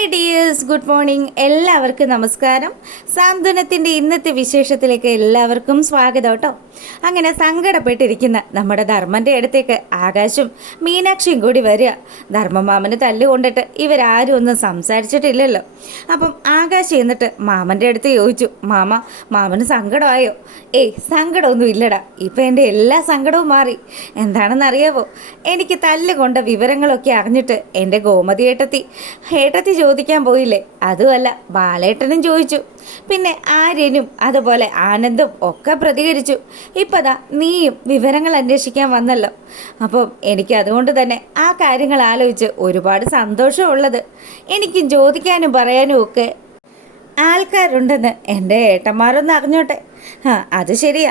Hi dears, good morning. എല്ലാവർക്കും നമസ്കാരം. സാന്ത്വനത്തിൻ്റെ ഇന്നത്തെ വിശേഷത്തിലേക്ക് എല്ലാവർക്കും സ്വാഗതം കേട്ടോ. അങ്ങനെ സങ്കടപ്പെട്ടിരിക്കുന്ന നമ്മുടെ ധർമ്മൻ്റെ അടുത്തേക്ക് ആകാശും മീനാക്ഷിയും കൂടി വരിക. ധർമ്മമാമന് തല്ലുകൊണ്ടിട്ട് ഇവരാരും ഒന്നും സംസാരിച്ചിട്ടില്ലല്ലോ. അപ്പം ആകാശ് എന്നിട്ട് മാമൻ്റെ അടുത്ത് ചോദിച്ചു, മാമന് സങ്കടമായോ? ഏയ് സങ്കടമൊന്നും ഇല്ലടാ, ഇപ്പം എൻ്റെ എല്ലാ സങ്കടവും മാറി. എന്താണെന്നറിയാവോ, എനിക്ക് തല്ലുകൊണ്ട വിവരങ്ങളൊക്കെ അറിഞ്ഞിട്ട് എൻ്റെ ഗോമതി ഏട്ടത്തി ചോദിക്കാൻ പോയില്ലേ, അതുമല്ല ബാലേട്ടനും ചോദിച്ചു. പിന്നെ ആര്യനും അതുപോലെ ആനന്ദും ഒക്കെ പ്രതികരിച്ചു. ഇപ്പതാ നീയും വിവരങ്ങൾ അന്വേഷിക്കാൻ വന്നല്ലോ. അപ്പം എനിക്ക് അതുകൊണ്ട് തന്നെ ആ കാര്യങ്ങൾ ആലോചിച്ച് ഒരുപാട് സന്തോഷമുള്ളത്. എനിക്കും ചോദിക്കാനും പറയാനും ഒക്കെ ആൾക്കാരുണ്ടെന്ന് എൻ്റെ ഏട്ടന്മാരൊന്ന് അറിഞ്ഞോട്ടെ. അത് ശരിയാ.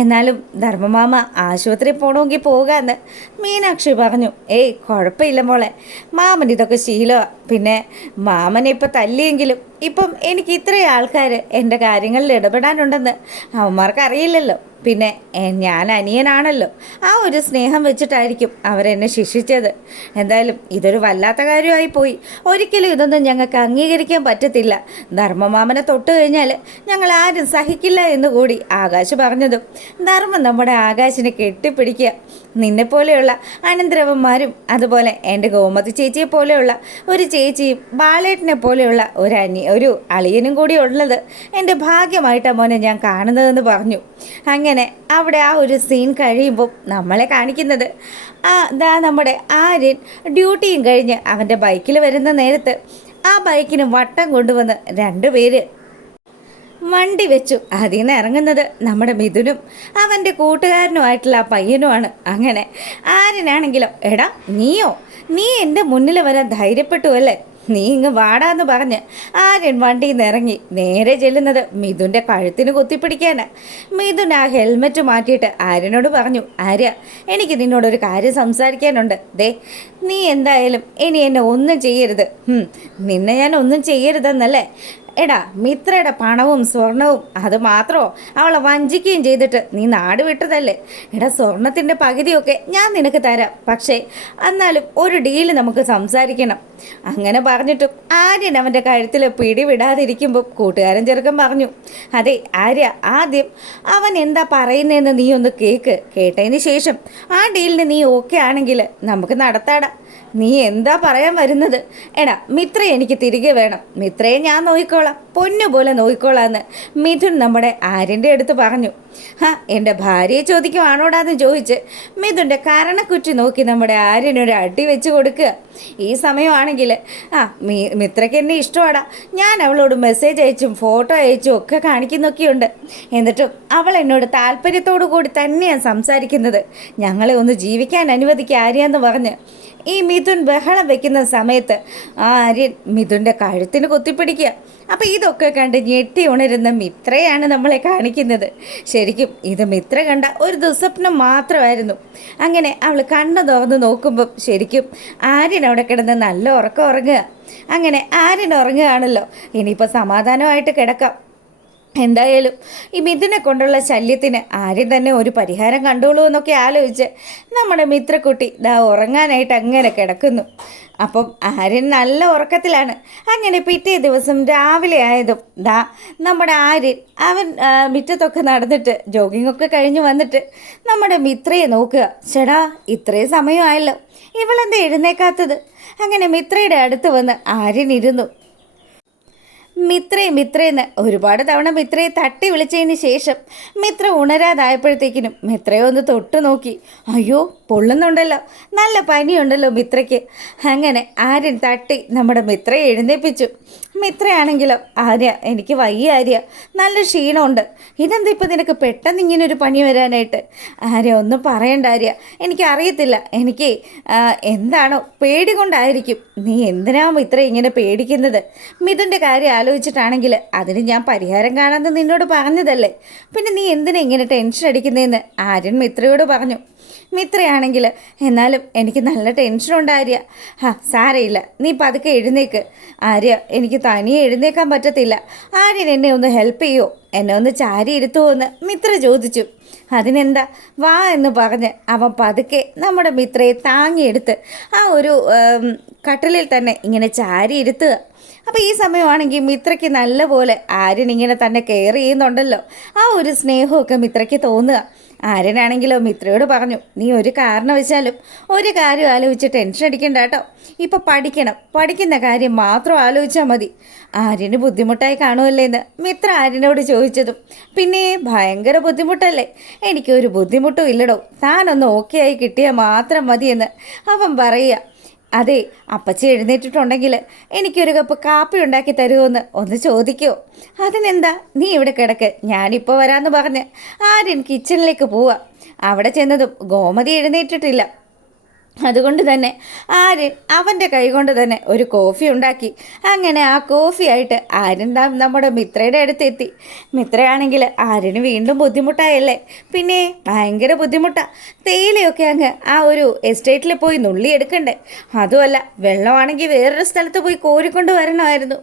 എന്നാലും ധർമ്മമാമ ആശുപത്രി പോകണമെങ്കിൽ പോകാമെന്ന് മീനാക്ഷി പറഞ്ഞു. ഏയ് കുഴപ്പമില്ല മോളെ, മാമൻ ഇതൊക്കെ ശീലമാണ്. പിന്നെ മാമനെ ഇപ്പം തല്ലിയെങ്കിലും ഇപ്പം എനിക്ക് ഇത്രയും ആൾക്കാർ എൻ്റെ കാര്യങ്ങളിൽ ഇടപെടാനുണ്ടെന്ന് അവന്മാർക്ക് അറിയില്ലല്ലോ. പിന്നെ ഞാൻ അനിയനാണല്ലോ, ആ ഒരു സ്നേഹം വെച്ചിട്ടായിരിക്കും അവരെന്നെ ശിക്ഷിച്ചത്. എന്തായാലും ഇതൊരു വല്ലാത്ത കാര്യമായി പോയി. ഒരിക്കലും ഇതൊന്നും ഞങ്ങൾക്ക് അംഗീകരിക്കാൻ പറ്റത്തില്ല. ധർമ്മമാമനെ തൊട്ട് കഴിഞ്ഞാൽ ഞങ്ങൾ ആരും സഹിക്കില്ല എന്ന് കൂടി ആകാശ് പറഞ്ഞതും ധർമ്മം നമ്മുടെ ആകാശിനെ കെട്ടിപ്പിടിക്കുക. നിന്നെപ്പോലെയുള്ള അനന്തരവന്മാരും അതുപോലെ എൻ്റെ ഗോമതി ചേച്ചിയെ പോലെയുള്ള ഒരു ചേച്ചിയും ബാലേട്ടനെ പോലെയുള്ള ഒരു അളിയനും കൂടി ഉള്ളത് എൻ്റെ ഭാഗ്യമായിട്ടാണ് മോനെ ഞാൻ കാണുന്നതെന്ന് പറഞ്ഞു. അങ്ങനെ അവിടെ ആ ഒരു സീൻ കഴിയുമ്പോൾ നമ്മളെ കാണിക്കുന്നത് നമ്മുടെ ആര്യൻ ഡ്യൂട്ടിയും കഴിഞ്ഞ് അവൻ്റെ ബൈക്കിൽ വരുന്ന നേരത്ത് ആ ബൈക്കിന് വട്ടം കൊണ്ടുവന്ന് രണ്ടുപേര് വണ്ടി വെച്ചു. അതിൽ നിന്ന് ഇറങ്ങുന്നത് നമ്മുടെ മിഥുനും അവൻ്റെ കൂട്ടുകാരനുമായിട്ടുള്ള ആ പയ്യനുമാണ്. അങ്ങനെ ആര്യനാണെങ്കിലോ, എടാ നീ എൻ്റെ മുന്നിൽ വരാൻ ധൈര്യപ്പെട്ടു അല്ലേ, നീ ഇങ്ങ് വാടാന്ന് പറഞ്ഞ് ആര്യൻ വണ്ടിയിൽ നിന്ന് ഇറങ്ങി നേരെ ചെല്ലുന്നത് മിഥുൻ്റെ കഴുത്തിന് കുത്തിപ്പിടിക്കാനാണ്. മിഥുൻ ആ ഹെൽമെറ്റ് മാറ്റിയിട്ട് ആര്യനോട് പറഞ്ഞു, ആര്യ എനിക്ക് നിന്നോടൊരു കാര്യം സംസാരിക്കാനുണ്ട്. നീ എന്തായാലും ഇനി എന്നെ ഒന്നും ചെയ്യരുത്. നിന്നെ ഞാൻ ഒന്നും ചെയ്യരുതെന്നല്ലേ. എടാ മിത്രയുടെ പണവും സ്വർണവും അത് മാത്രമോ അവളെ വഞ്ചിക്കുകയും ചെയ്തിട്ട് നീ നാട് വിട്ടതല്ലേ. എടാ സ്വർണത്തിൻ്റെ പകുതിയൊക്കെ ഞാൻ നിനക്ക് തരാം, പക്ഷേ എന്നാലും ഒരു ഡീല് നമുക്ക് സംസാരിക്കണം. അങ്ങനെ പറഞ്ഞിട്ടും ആര്യൻ അവൻ്റെ കഴുത്തിൽ പിടിവിടാതിരിക്കുമ്പോൾ കൂട്ടുകാരൻ ചെറുക്കൻ പറഞ്ഞു, അതെ ആര്യ, ആദ്യം അവൻ എന്താ പറയുന്നതെന്ന് നീ ഒന്ന് കേട്ടതിന് ശേഷം ആ ഡീലിന് നീ ഓക്കെ ആണെങ്കിൽ നമുക്ക് നടത്താടാ. നീ എന്താ പറയാൻ വരുന്നത്? എടാ മിത്രയെ എനിക്ക് തിരികെ വേണം, മിത്രയെ ഞാൻ നോക്കിക്കോളാം, പൊന്നുപോലെ നോക്കിക്കോളാന്ന് മിഥുൻ നമ്മുടെ ആര്യൻ്റെ അടുത്ത് പറഞ്ഞു. എൻ്റെ ഭാര്യയെ ചോദിക്കുവാണോടാന്ന് ചോദിച്ച് മിഥുൻ്റെ കരണക്കുറ്റി നോക്കി നമ്മുടെ ആര്യനൊരു അടി വെച്ച് കൊടുക്കുക. ഈ സമയമാണെങ്കിൽ മിത്രയ്ക്ക് എന്നെ ഇഷ്ടമാടാ, ഞാൻ അവളോട് മെസ്സേജ് അയച്ചും ഫോട്ടോ അയച്ചും ഒക്കെ കാണിക്കുന്നൊക്കെയുണ്ട്. എന്നിട്ടും അവൾ എന്നോട് താല്പര്യത്തോടു കൂടി തന്നെയാണ് സംസാരിക്കുന്നത്. ഞങ്ങളെ ഒന്ന് ജീവിക്കാൻ അനുവദിക്കുക ആര്യാന്ന് പറഞ്ഞ് ഈ മിഥുൻ ബഹളം വെക്കുന്ന സമയത്ത് ആര്യൻ മിഥുൻ്റെ കഴുത്തിന് കുത്തിപ്പിടിക്കുക. അപ്പോൾ ഇതൊക്കെ കണ്ട് ഞെട്ടി ഉണരുന്ന മിത്രയാണ് നമ്മളെ കാണിക്കുന്നത്. ശരിക്കും ഇത് മിത്ര കണ്ട ഒരു ദുസ്വപ്നം മാത്രമായിരുന്നു. അങ്ങനെ അവൾ കണ്ണു തുറന്ന് നോക്കുമ്പം ശരിക്കും ആര്യൻ അവിടെ കിടന്ന് നല്ല ഉറങ്ങുക. അങ്ങനെ ആര്യൻ ഉറങ്ങുകയാണല്ലോ, ഇനിയിപ്പോൾ സമാധാനമായിട്ട് കിടക്കാം. എന്തായാലും ഈ മിഥുനെ കൊണ്ടുള്ള ശല്യത്തിന് ആരും തന്നെ ഒരു പരിഹാരം കണ്ടോളൂ എന്നൊക്കെ ആലോചിച്ച് നമ്മുടെ മിത്രക്കുട്ടി ഉറങ്ങാനായിട്ട് അങ്ങനെ കിടക്കുന്നു. അപ്പം ആര്യൻ നല്ല ഉറക്കത്തിലാണ്. അങ്ങനെ പിറ്റേ ദിവസം രാവിലെ ആയതും നമ്മുടെ ആര്യൻ അവൻ മുറ്റത്തൊക്കെ നടന്നിട്ട് ജോഗിങ്ങൊക്കെ കഴിഞ്ഞ് വന്നിട്ട് നമ്മുടെ മിത്രയെ നോക്കുക. ചേടാ ഇത്രയും സമയമായല്ലോ, ഇവളെന്താ എഴുന്നേക്കാത്തത്? അങ്ങനെ മിത്രയുടെ അടുത്ത് വന്ന് ആര്യൻ ഇരുന്നു. മിത്രയെന്ന് ഒരുപാട് തവണ മിത്രയെ തട്ടി വിളിച്ചതിന് ശേഷം മിത്ര ഉണരാതായപ്പോഴത്തേക്കിനും മിത്രയെ ഒന്ന് തൊട്ടു നോക്കി. അയ്യോ പൊള്ളുന്നുണ്ടല്ലോ, നല്ല പനിയുണ്ടല്ലോ മിത്രയ്ക്ക്. അങ്ങനെ ആര്യൻ തട്ടി നമ്മുടെ മിത്രയെ എഴുന്നേൽപ്പിച്ചു. മിത്രയാണെങ്കിലോ, ആര്യ എനിക്ക് വയ്യ ആര്യ, നല്ല ക്ഷീണമുണ്ട്. ഇതെന്താ ഇപ്പം നിനക്ക് പെട്ടെന്ന് ഇങ്ങനൊരു പനി വരാനായിട്ട്? ആര്യ ഒന്നും പറയണ്ട ആര്യ, എനിക്കറിയത്തില്ല, എനിക്ക് എന്താണോ പേടി കൊണ്ടായിരിക്കും. നീ എന്തിനാ മിത്ര ഇങ്ങനെ പേടിക്കുന്നത്? മിഥുൻ്റെ കാര്യം ആലോചിച്ചിട്ടാണെങ്കിൽ അതിന് ഞാൻ പരിഹാരം കാണാമെന്ന് നിന്നോട് പറഞ്ഞതല്ലേ, പിന്നെ നീ എന്തിനാ ഇങ്ങനെ ടെൻഷൻ അടിക്കുന്നതെന്ന് ആര്യൻ മിത്രയോട് പറഞ്ഞു. മിത്രയാണെങ്കിൽ എന്നാലും എനിക്ക് നല്ല ടെൻഷനുണ്ട് ആര്യ. സാരയില്ല, നീ പതുക്കെ എഴുന്നേക്ക് ആര്യ, എനിക്ക് തനിയെ എഴുന്നേക്കാൻ പറ്റത്തില്ല. ആര്യൻ എന്നെ ഒന്ന് ഹെൽപ്പ് ചെയ്യുമോ, എന്നെ ഒന്ന് ചാരി ഇരുത്തുമോ എന്ന് മിത്ര ചോദിച്ചു. അതിനെന്താ, വാ എന്ന് പറഞ്ഞ് അവൻ പതുക്കെ നമ്മുടെ മിത്രയെ താങ്ങിയെടുത്ത് ആ ഒരു കട്ടിലിൽ തന്നെ ഇങ്ങനെ ചാരി ഇരുത്തുക. അപ്പോൾ ഈ സമയമാണെങ്കിൽ മിത്രയ്ക്ക് നല്ലപോലെ ആര്യൻ ഇങ്ങനെ തന്നെ കെയർ ചെയ്യുന്നുണ്ടല്ലോ, ആ ഒരു സ്നേഹമൊക്കെ മിത്രയ്ക്ക് തോന്നുക. ആര്യനാണെങ്കിലോ മിത്രയോട് പറഞ്ഞു, നീ ഒരു കാരണവശാലും ഒരു കാര്യം ആലോചിച്ച് ടെൻഷൻ അടിക്കണ്ട കേട്ടോ, ഇപ്പം പഠിക്കുന്ന കാര്യം മാത്രം ആലോചിച്ചാൽ മതി. ആര്യന് ബുദ്ധിമുട്ടായി കാണുമല്ലേ എന്ന് മിത്ര ആര്യനോട് ചോദിച്ചതും, പിന്നെ ഭയങ്കര ബുദ്ധിമുട്ടല്ലേ, എനിക്കൊരു ബുദ്ധിമുട്ടും ഇല്ലടോ, താനൊന്ന് ഓക്കെ ആയി കിട്ടിയാൽ മാത്രം മതിയെന്ന് അവൻ പറയുക. അതെ, അപ്പച്ചി എഴുന്നേറ്റിട്ടുണ്ടെങ്കിൽ എനിക്കൊരു കപ്പ് കാപ്പി ഉണ്ടാക്കി തരുമോയെന്ന് ഒന്ന് ചോദിക്കുമോ? അതിനെന്താ, നീ ഇവിടെ കിടക്ക്, ഞാനിപ്പോൾ വരാമെന്ന് പറഞ്ഞ് ആര്യൻ കിച്ചണിലേക്ക് പോവുക. അവിടെ ചെന്നതും ഗോമതി എഴുന്നേറ്റിട്ടില്ല. അതുകൊണ്ട് തന്നെ ആര്യൻ അവൻ്റെ കൈ കൊണ്ട് തന്നെ ഒരു കോഫി ഉണ്ടാക്കി. അങ്ങനെ ആ കോഫിയായിട്ട് ആര്യൻ നമ്മുടെ മിത്രയുടെ അടുത്തെത്തി. മിത്രയാണെങ്കിൽ ആര്യന് വീണ്ടും ബുദ്ധിമുട്ടായല്ലേ, പിന്നെ ഭയങ്കര ബുദ്ധിമുട്ടാണ്. തേയിലയൊക്കെ അങ്ങ് ആ ഒരു എസ്റ്റേറ്റിൽ പോയി നുള്ളിയെടുക്കണ്ടേ, അതുമല്ല വെള്ളമാണെങ്കിൽ വേറൊരു സ്ഥലത്ത് പോയി കോരിക്കൊണ്ട് വരണമായിരുന്നു.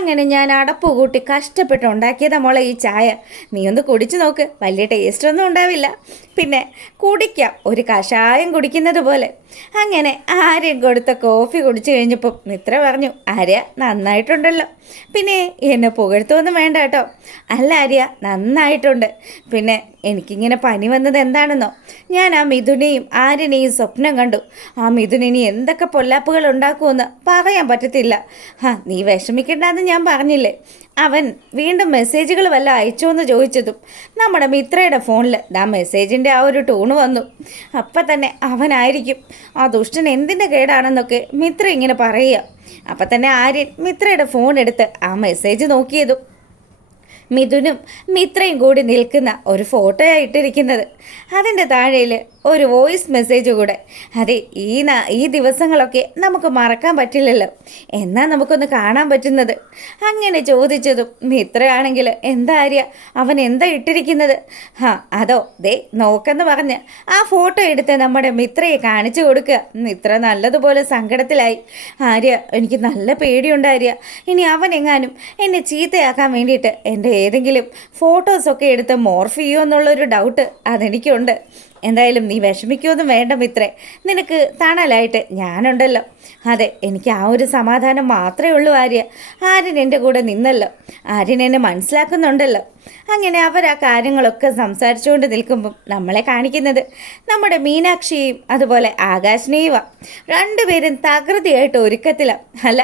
അങ്ങനെ ഞാൻ അടപ്പ് കൂട്ടി കഷ്ടപ്പെട്ട് ഉണ്ടാക്കിയതാ മോളെ ഈ ചായ, നീ ഒന്ന് കുടിച്ചു നോക്ക്, വലിയ ടേസ്റ്റൊന്നും ഉണ്ടാവില്ല, പിന്നെ കുടിക്കാം ഒരു കഷായം കുടിക്കുന്നത് പോലെ. അങ്ങനെ ആര്യൻ കൊടുത്ത കോഫി കുടിച്ചു കഴിഞ്ഞപ്പോൾ മിത്ര പറഞ്ഞു, ആര്യ നന്നായിട്ടുണ്ടല്ലോ, പിന്നെ എന്നെ പുകഴ്ത്തൊന്നും വേണ്ട കേട്ടോ. അല്ല ആര്യ, നന്നായിട്ടുണ്ട്. പിന്നെ എനിക്കിങ്ങനെ പനി വന്നത് എന്താണെന്നോ, ഞാൻ ആ മിഥുനെയും ആര്യനെയും സ്വപ്നം കണ്ടു. ആ മിഥുനിനി എന്തൊക്കെ പൊല്ലാപ്പുകൾ ഉണ്ടാക്കുമെന്ന് പറയാൻ പറ്റത്തില്ല. നീ വിഷമിക്കണ്ടെന്ന് ഞാൻ പറഞ്ഞില്ലേ. അവൻ വീണ്ടും മെസ്സേജുകൾ വല്ല അയച്ചോ എന്ന് ചോദിച്ചതും നമ്മുടെ മിത്രയുടെ ഫോണിൽ ആ മെസ്സേജിൻ്റെ ആ ഒരു ടൂണ് വന്നു. അപ്പം തന്നെ അവനായിരിക്കും ആ ദുഷ്ടൻ എന്തിൻ്റെ കേടാണെന്നൊക്കെ മിത്ര ഇങ്ങനെ പറയുക. അപ്പം തന്നെ ആര്യൻ മിത്രയുടെ ഫോൺ എടുത്ത് ആ മെസ്സേജ് നോക്കിയതും മിഥുനും മിത്രയും കൂടി നിൽക്കുന്ന ഒരു ഫോട്ടോയാണ് ഇട്ടിരിക്കുന്നത്. അതിൻ്റെ താഴെയിൽ ഒരു വോയിസ് മെസ്സേജ് കൂടെ. അതെ, ഈ ദിവസങ്ങളൊക്കെ നമുക്ക് മറക്കാൻ പറ്റില്ലല്ലോ, എന്നാൽ നമുക്കൊന്ന് കാണാൻ പറ്റുന്നത്. അങ്ങനെ ചോദിച്ചതും മിത്രയാണെങ്കിൽ എന്താ ആര്യ, അവൻ എന്താ ഇട്ടിരിക്കുന്നത്? അതോ ദേ നോക്കെന്ന് പറഞ്ഞ് ആ ഫോട്ടോ എടുത്ത് നമ്മുടെ മിത്രയെ കാണിച്ചു കൊടുക്കുക. മിത്ര നല്ലതുപോലെ സങ്കടത്തിലായി. ആര്യ, എനിക്ക് നല്ല പേടിയുണ്ട് ആര്യ, ഇനി അവനെങ്ങാനും എന്നെ ചീത്തയാക്കാൻ വേണ്ടിയിട്ട് എൻ്റെ ഏതെങ്കിലും ഫോട്ടോസൊക്കെ എടുത്ത് മോർഫ് ചെയ്യുമോ എന്നുള്ളൊരു ഡൗട്ട് അതെനിക്കുണ്ട്. എന്തായാലും നീ വിഷമിക്കുമൊന്നും വേണ്ട മിത്രേ, നിനക്ക് തണലായിട്ട് ഞാനുണ്ടല്ലോ. അതെ, എനിക്ക് ആ ഒരു സമാധാനം മാത്രമേ ഉള്ളൂ ആര്യ. ആര്യൻ എൻ്റെ കൂടെ നിന്നല്ലോ, ആര്യൻ എന്നെ മനസ്സിലാക്കുന്നുണ്ടല്ലോ. അങ്ങനെ അവർ ആ കാര്യങ്ങളൊക്കെ സംസാരിച്ചുകൊണ്ട് നിൽക്കുമ്പം നമ്മളെ കാണിക്കുന്നത് നമ്മുടെ മീനാക്ഷിയെയും അതുപോലെ ആകാശിനെയുമാണ്. രണ്ടുപേരും തകൃതിയായിട്ട് ഒരുക്കത്തിലാണ്. അല്ല,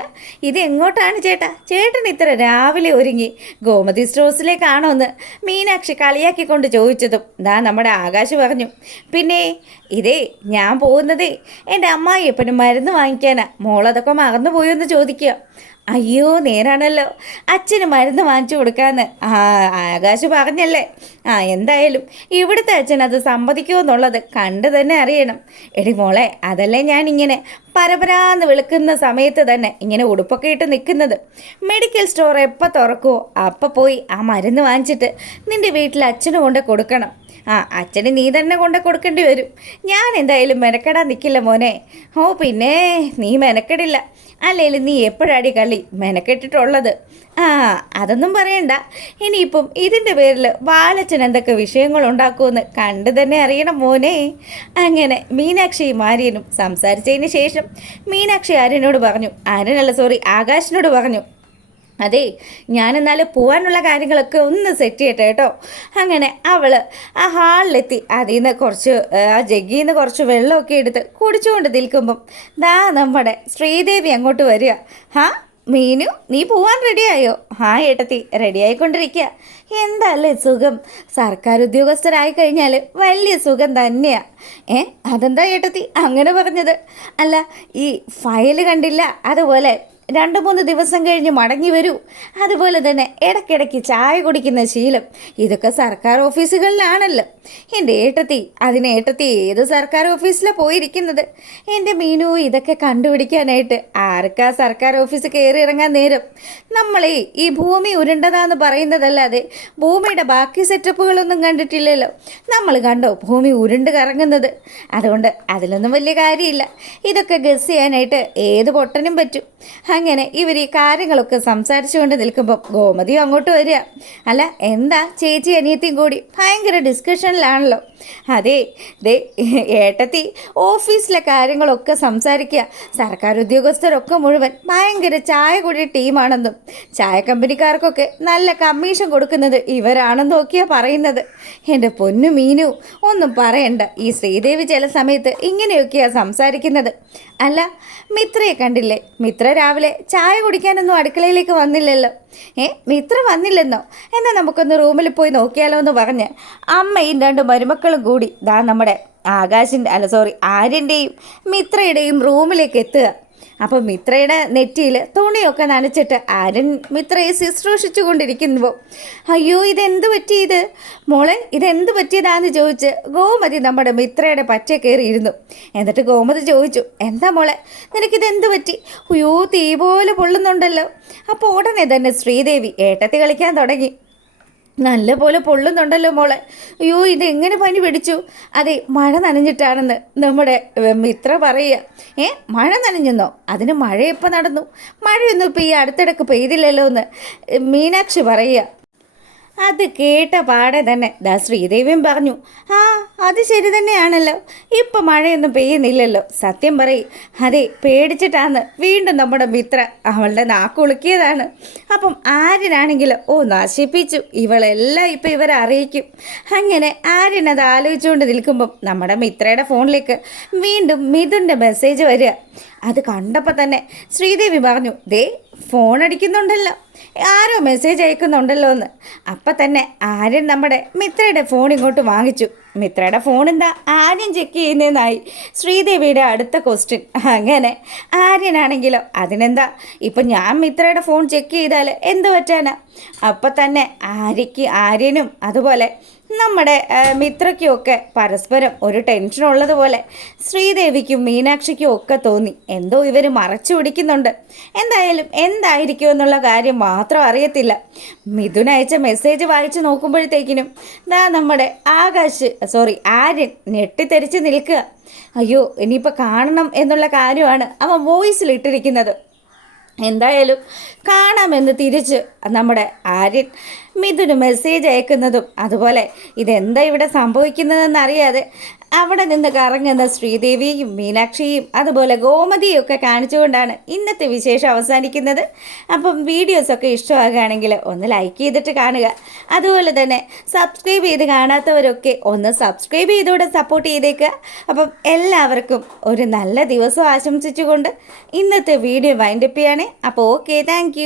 ഇത് എങ്ങോട്ടാണ് ചേട്ടാ, ചേട്ടൻ ഇത്ര രാവിലെ ഒരുങ്ങി ഗോമതി സ്റ്റോഴ്സിലേക്കാണോ എന്ന് മീനാക്ഷി കളിയാക്കിക്കൊണ്ട് ചോദിച്ചതും നമ്മുടെ ആകാശ് പറഞ്ഞു, പിന്നെ ഇതേ ഞാൻ പോകുന്നതേ എൻ്റെ അമ്മായിയപ്പനും മരുന്ന് വാങ്ങിക്കാനാ, മോളതൊക്കെ മറന്നുപോയോ എന്ന് ചോദിക്കുക. അയ്യോ നേരാണല്ലോ, അച്ഛന് മരുന്ന് വാങ്ങിച്ചു കൊടുക്കാമെന്ന് ആകാശ് പറഞ്ഞല്ലേ. എന്തായാലും ഇവിടുത്തെ അച്ഛൻ അത് സമ്മതിക്കുമോ എന്നുള്ളത് കണ്ടു തന്നെ അറിയണം. എടി മോളെ, അതല്ലേ ഞാനിങ്ങനെ പരപരാന്ന് വിളിക്കുന്ന സമയത്ത് തന്നെ ഇങ്ങനെ ഉടുപ്പൊക്കെ ഇട്ട് നിൽക്കുന്നത്. മെഡിക്കൽ സ്റ്റോർ എപ്പോൾ തുറക്കുമോ അപ്പം പോയി ആ മരുന്ന് വാങ്ങിച്ചിട്ട് നിൻ്റെ വീട്ടിൽ അച്ഛന് കൊണ്ട് കൊടുക്കണം. അച്ഛന് നീ തന്നെ കൊണ്ട് കൊടുക്കേണ്ടി വരും. ഞാൻ എന്തായാലും മെനക്കെടാൻ നിൽക്കില്ല മോനെ. പിന്നെ നീ മെനക്കെടില്ല, അല്ലെങ്കിൽ നീ എപ്പോഴാടി കളി മെനക്കെട്ടിട്ടുള്ളത്? അതൊന്നും പറയണ്ട. ഇനിയിപ്പം ഇതിൻ്റെ പേരിൽ ബാലച്ചൻ എന്തൊക്കെ വിഷയങ്ങൾ ഉണ്ടാക്കുമെന്ന് കണ്ടു തന്നെ അറിയണം മോനെ. അങ്ങനെ മീനാക്ഷിയും ആര്യനും സംസാരിച്ചതിന് ശേഷം മീനാക്ഷി ആര്യനോട് പറഞ്ഞു, ആകാശിനോട് പറഞ്ഞു, അതെ ഞാനെന്നാലും പോകാനുള്ള കാര്യങ്ങളൊക്കെ ഒന്ന് സെറ്റ് ചെയ്യട്ടെ കേട്ടോ. അങ്ങനെ അവൾ ആ ഹാളിലെത്തി അതിൽ നിന്ന് കുറച്ച് ആ ജഗ്ഗിൽ നിന്ന് കുറച്ച് വെള്ളമൊക്കെ എടുത്ത് കുടിച്ചുകൊണ്ട് നിൽക്കുമ്പം നമ്മുടെ ശ്രീദേവി അങ്ങോട്ട് വരിക. മീനു, നീ പോവാൻ റെഡിയായോ? ഏട്ടത്തി റെഡിയായിക്കൊണ്ടിരിക്കുക. എന്താല്ലേ സുഖം, സർക്കാർ ഉദ്യോഗസ്ഥരായി കഴിഞ്ഞാൽ വലിയ സുഖം തന്നെയാണ്. അതെന്താ ഏട്ടത്തി അങ്ങനെ പറഞ്ഞത്? അല്ല, ഈ ഫയൽ കണ്ടില്ല, അതുപോലെ 2-3 ദിവസം കഴിഞ്ഞ് മടങ്ങി വരൂ, അതുപോലെ തന്നെ ഇടയ്ക്കിടയ്ക്ക് ചായ കുടിക്കുന്ന ശീലം, ഇതൊക്കെ സർക്കാർ ഓഫീസുകളിലാണല്ലോ. എൻ്റെ ഏട്ടത്തി ഏത് സർക്കാർ ഓഫീസിലാണ് പോയിരിക്കുന്നത്? എൻ്റെ മീനു, ഇതൊക്കെ കണ്ടുപിടിക്കാനായിട്ട് ആർക്കാ സർക്കാർ ഓഫീസ് കയറി ഇറങ്ങാൻ നേരം? നമ്മളെ ഈ ഭൂമി ഉരുണ്ടതാന്ന് പറയുന്നതല്ലാതെ ഭൂമിയുടെ ബാക്കി സെറ്റപ്പുകളൊന്നും കണ്ടിട്ടില്ലല്ലോ. നമ്മൾ കണ്ടോ ഭൂമി ഉരുണ്ട് കറങ്ങുന്നത്? അതുകൊണ്ട് അതിലൊന്നും വലിയ കാര്യമില്ല. ഇതൊക്കെ ഗസ് ചെയ്യാനായിട്ട് ഏത് പൊട്ടനും പറ്റും. അങ്ങനെ ഇവർ ഈ കാര്യങ്ങളൊക്കെ സംസാരിച്ചുകൊണ്ട് നിൽക്കുമ്പോൾ ഗോമതിയും അങ്ങോട്ട് വരിക. അല്ല എന്താ ചേച്ചി അനിയത്തിയും കൂടി ഭയങ്കര ഡിസ്കഷനിലാണല്ലോ. അതെ ദേ ഏട്ടത്തി ഓഫീസിലെ കാര്യങ്ങളൊക്കെ സംസാരിക്കുക. സർക്കാർ ഉദ്യോഗസ്ഥരൊക്കെ മുഴുവൻ ഭയങ്കര ചായ കൂടിയ ടീമാണെന്നും ചായ കമ്പനിക്കാർക്കൊക്കെ നല്ല കമ്മീഷൻ കൊടുക്കുന്നത് ഇവരാണെന്നും ഒക്കെയാണ് പറയുന്നത്. എൻ്റെ പൊന്നു മീനു ഒന്നും പറയണ്ട. ഈ ശ്രീദേവി ചില സമയത്ത് ഇങ്ങനെയൊക്കെയാണ് സംസാരിക്കുന്നത്. അല്ല മിത്രയെ കണ്ടില്ലേ? മിത്ര രാവിലെ ചായ കുടിക്കാനൊന്നും അടുക്കളയിലേക്ക് വന്നില്ലല്ലോ. മിത്ര വന്നില്ലെന്നോ? എന്നാൽ നമുക്കൊന്ന് റൂമിൽ പോയി നോക്കിയാലോ എന്ന് പറഞ്ഞ് അമ്മയും രണ്ട് മരുമക്കളും കൂടി ദാ നമ്മുടെ ആര്യൻ്റെയും മിത്രയുടെയും റൂമിലേക്ക് എത്തുക. അപ്പോൾ മിത്രയുടെ നെറ്റിയിൽ തുണിയൊക്കെ നനച്ചിട്ട് ആര്യൻ മിത്രയെ ശുശ്രൂഷിച്ചു കൊണ്ടിരിക്കുമ്പോൾ അയ്യോ ഇതെന്ത് പറ്റിയത് മോളെ, ഇതെന്ത് പറ്റിയതാന്ന് ചോദിച്ച് ഗോമതി നമ്മുടെ മിത്രയുടെ പറ്റ കയറിയിരുന്നു. എന്നിട്ട് ഗോമതി ചോദിച്ചു, എന്താ മോളെ നിനക്കിതെന്ത് പറ്റി? അയ്യോ തീ പോലെ പൊള്ളുന്നുണ്ടല്ലോ. അപ്പോൾ ഉടനെ തന്നെ ശ്രീദേവി ഏട്ടത്തി കളിക്കാൻ തുടങ്ങി. നല്ല പോലെ പൊള്ളുന്നുണ്ടല്ലോ മോളെ. അയ്യോ ഇതെങ്ങനെ പനി പിടിച്ചു? അതെ മഴ നനഞ്ഞിട്ടാണെന്ന് നമ്മുടെ മിത്ര പറയുക. മഴ നനഞ്ഞെന്നോ? അതിന് മഴ എപ്പോൾ നടന്നു? മഴയൊന്നും ഇപ്പോൾ ഈ അടുത്തിടക്ക് പെയ്തില്ലല്ലോ എന്ന് മീനാക്ഷി പറയുക. അത് കേട്ട പാടെ തന്നെ ദാ ശ്രീദേവിയും പറഞ്ഞു, ആ അത് ശരി തന്നെയാണല്ലോ, ഇപ്പം മഴയൊന്നും പെയ്യുന്നില്ലല്ലോ. സത്യം പറയും. അതെ പേടിച്ചിട്ടാണ് വീണ്ടും നമ്മുടെ മിത്ര അവളുടെ നാക്കുളുക്കിയതാണ്. അപ്പം ആര്യനാണെങ്കിലോ നശിപ്പിച്ചു, ഇവളെല്ലാം ഇപ്പം ഇവരെ അറിയിക്കും. അങ്ങനെ ആര്യൻ അത് ആലോചിച്ചുകൊണ്ട് നിൽക്കുമ്പം നമ്മുടെ മിത്രയുടെ ഫോണിലേക്ക് വീണ്ടും മിഥുൻ്റെ മെസ്സേജ് വരിക. അത് കണ്ടപ്പോൾ തന്നെ ശ്രീദേവി പറഞ്ഞു, ദേ ഫോൺ അടിക്കുന്നുണ്ടല്ലോ, ആരോ മെസ്സേജ് അയക്കുന്നുണ്ടല്ലോ എന്ന്. അപ്പം തന്നെ ആര്യൻ നമ്മുടെ മിത്രയുടെ ഫോൺ ഇങ്ങോട്ട് വാങ്ങിച്ചു. മിത്രയുടെ ഫോൺ എന്താ ആര്യൻ ചെക്ക് ചെയ്യുന്നതെന്നായി ശ്രീദേവിയുടെ അടുത്ത ക്വസ്റ്റ്യൻ. അങ്ങനെ ആര്യനാണെങ്കിലോ അതിനെന്താ, ഇപ്പം ഞാൻ മിത്രയുടെ ഫോൺ ചെക്ക് ചെയ്താൽ എന്ത് പറ്റാനാ? അപ്പം തന്നെ ആര്യനും അതുപോലെ നമ്മുടെ മിത്രയ്ക്കുമൊക്കെ പരസ്പരം ഒരു ടെൻഷൻ ഉള്ളതുപോലെ ശ്രീദേവിക്കും മീനാക്ഷിക്കും ഒക്കെ തോന്നി. എന്തോ ഇവർ മറച്ചു പിടിക്കുന്നുണ്ട്. എന്തായാലും എന്തായിരിക്കും എന്നുള്ള കാര്യം മാത്രം അറിയത്തില്ല. മിഥുൻ അയച്ച മെസ്സേജ് വായിച്ച് നോക്കുമ്പോഴത്തേക്കിനും നമ്മുടെ ആര്യൻ ഞെട്ടിത്തെറിച്ച് നിൽക്കുക. അയ്യോ ഇനിയിപ്പോൾ കാണണം എന്നുള്ള കാര്യമാണ് അവൻ വോയിസിലിട്ടിരിക്കുന്നത്. എന്തായാലും കാണാമെന്ന് തിരിച്ച് നമ്മുടെ ആര്യൻ മിഥുന് മെസ്സേജ് അയക്കുന്നതും അതുപോലെ ഇതെന്താ ഇവിടെ സംഭവിക്കുന്നതെന്നറിയാതെ അവിടെ നിന്ന് കറങ്ങുന്ന ശ്രീദേവിയും മീനാക്ഷിയും അതുപോലെ ഗോമതിയും ഒക്കെ കാണിച്ചുകൊണ്ടാണ് ഇന്നത്തെ വിശേഷം അവസാനിക്കുന്നത്. അപ്പം വീഡിയോസൊക്കെ ഇഷ്ടമാകുകയാണെങ്കിൽ ഒന്ന് ലൈക്ക് ചെയ്തിട്ട് കാണുക. അതുപോലെ തന്നെ സബ്സ്ക്രൈബ് ചെയ്ത് കാണാത്തവരൊക്കെ ഒന്ന് സബ്സ്ക്രൈബ് ചെയ്തുകൂടെ സപ്പോർട്ട് ചെയ്തേക്കുക. അപ്പം എല്ലാവർക്കും ഒരു നല്ല ദിവസം ആശംസിച്ചുകൊണ്ട് ഇന്നത്തെ വീഡിയോ വൈൻഡപ്പ് ചെയ്യണേ. അപ്പോൾ ഓക്കെ, താങ്ക്